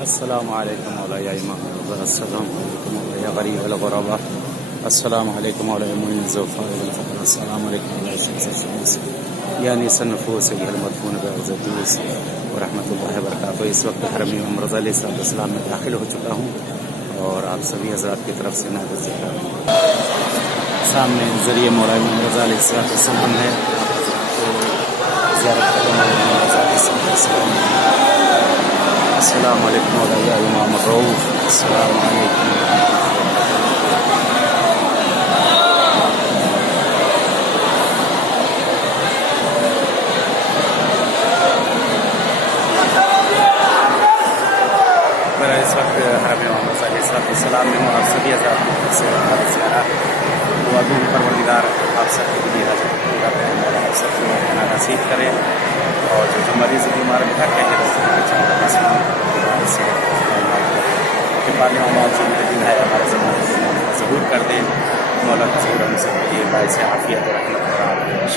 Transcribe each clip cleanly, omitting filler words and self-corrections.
अस्सलामु अलैकुम या इमाम अस्सलामु अलैकुम या गरीब अल गुरबा अस्सलामु अलैकुम या मुइन ज़ुफ़ार अस्सलामु अलैकुम या शम्स शम्स या निसन नफूस अल मदफून बिअज़दूस व रहमतुल्लाहि व बरकातहू। इस वक्त हरम इमाम रज़ा अलैहिस्सलाम में दाखिल हो चुका हूँ और आप सभी हज़रात की तरफ से नाज़िल ज़िक्र सामने ज़रिए मौला इमाम रज़ा अलैहिस्सलाम है। अस्सलामु अलैकुम या इमाम रऊफ़ अस्सलामु अलैकुम। मेरा इस वक्त हरम इमाम रज़ा अलैहिस्सलाम में हूँ। आप सभी हज़रात की तरफ से ज़ियारा दुआ दूँ परवरदिगार आप सबके लिए हाजिर आप सबको नसीब करें और जो मरीज़ बीमार घर के दिन है हमारे ज़माने ज़रूर कर दें। मौला ज़रूर हम सब ये बाइस आफ़ियत और रहमत और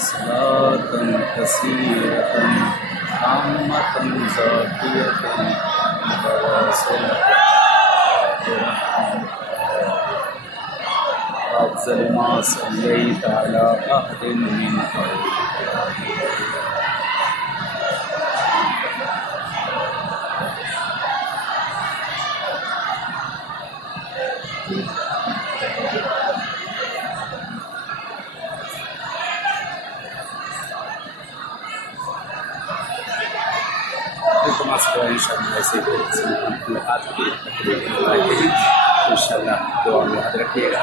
सलातन कसीरतन ताम्मतन ज़ाकियतन अफ़ज़ल मा सल्लैत अला अहदिन मिन इंशाअल्लाह ऐसे मुलाकात की इंशाअल्लाह दुआ में याद रखिएगा।